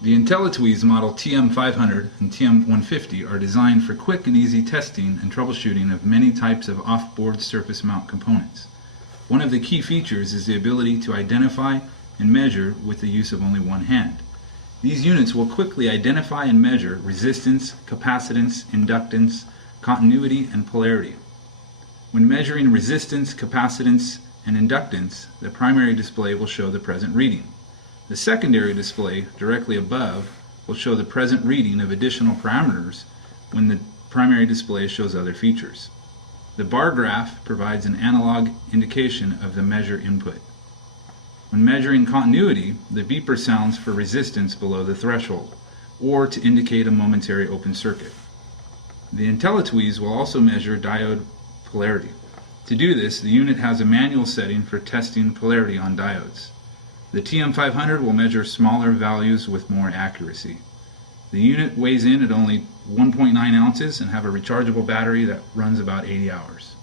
The IntelliTweez model TM-500 and TM-150 are designed for quick and easy testing and troubleshooting of many types of off-board surface mount components. One of the key features is the ability to identify and measure with the use of only one hand. These units will quickly identify and measure resistance, capacitance, inductance, continuity, and polarity. When measuring resistance, capacitance, and inductance, the primary display will show the present reading. The secondary display directly above will show the present reading of additional parameters when the primary display shows other features. The bar graph provides an analog indication of the measure input. When measuring continuity, the beeper sounds for resistance below the threshold, or to indicate a momentary open circuit. The IntelliTweez will also measure diode polarity. To do this, the unit has a manual setting for testing polarity on diodes. The TM-500 will measure smaller values with more accuracy. The unit weighs in at only 1.9 ounces and have a rechargeable battery that runs about 80 hours.